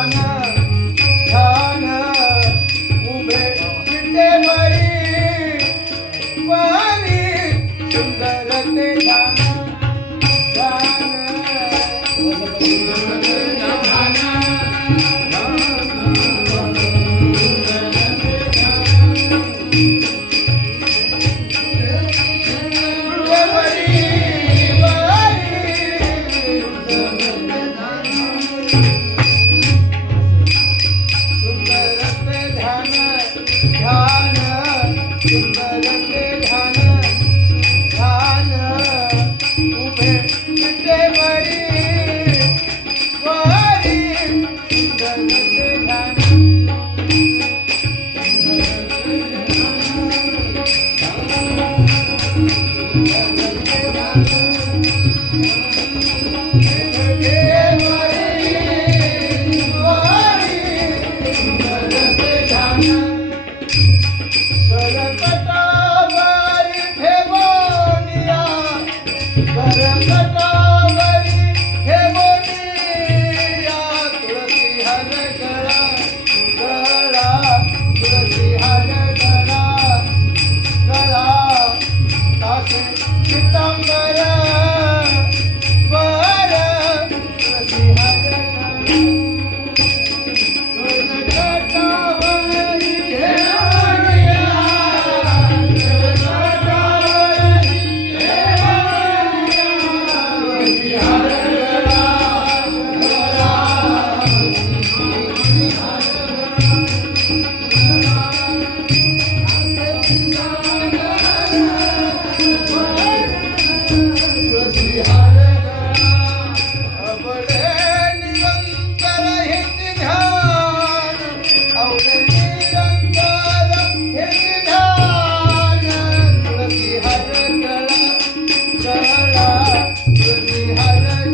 Bye. عليها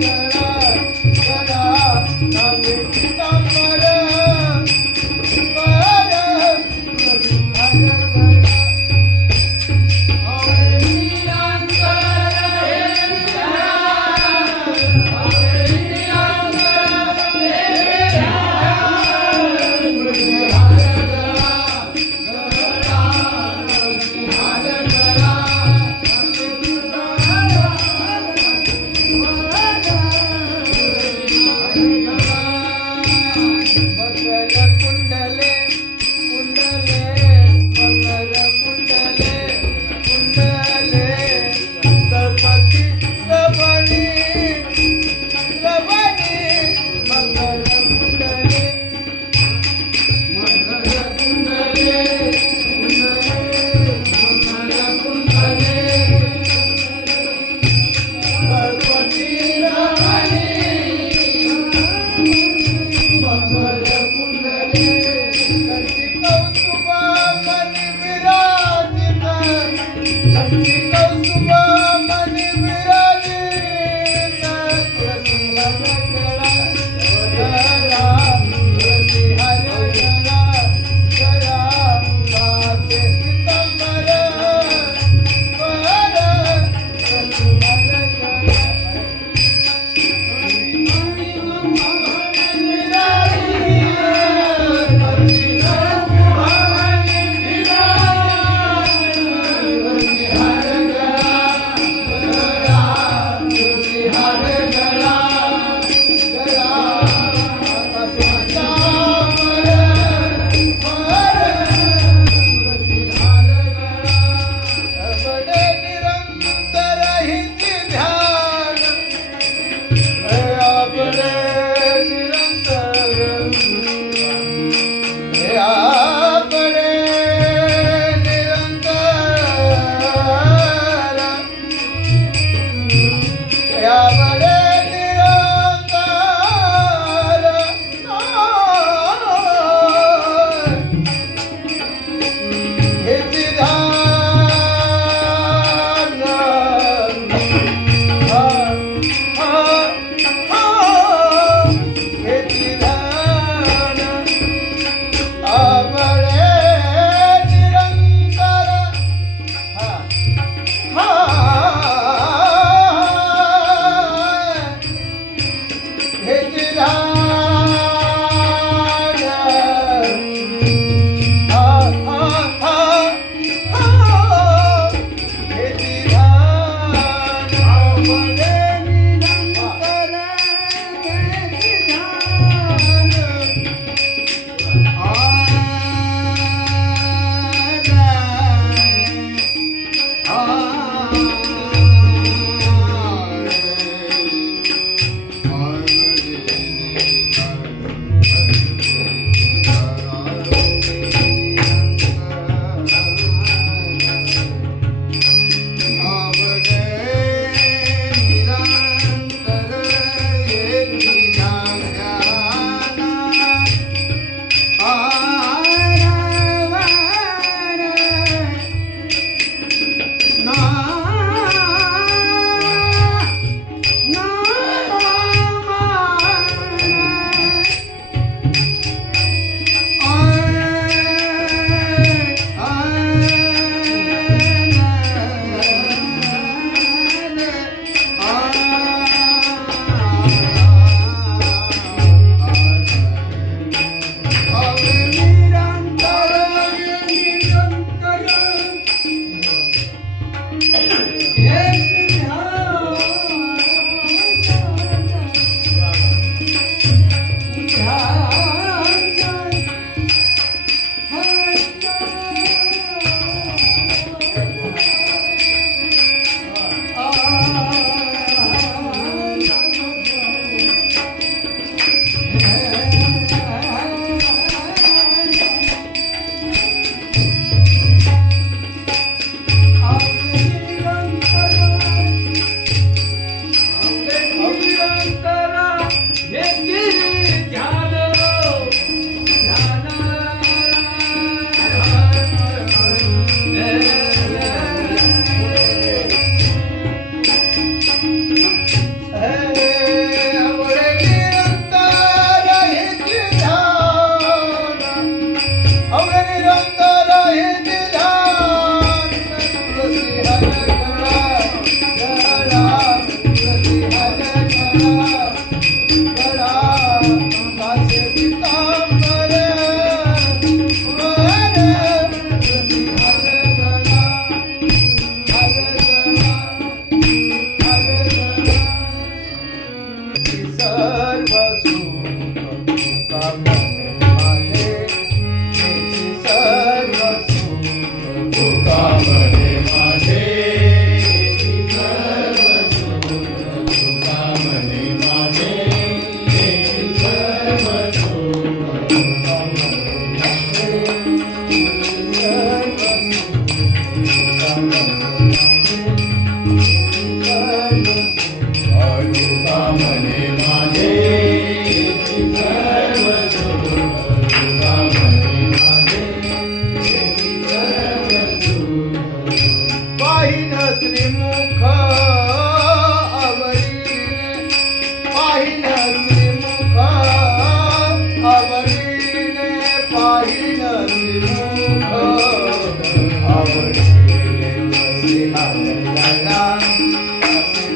la la la.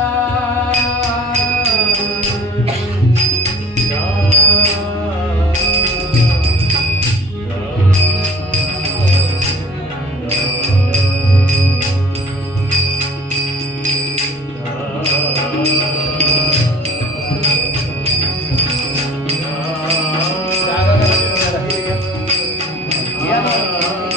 Amém.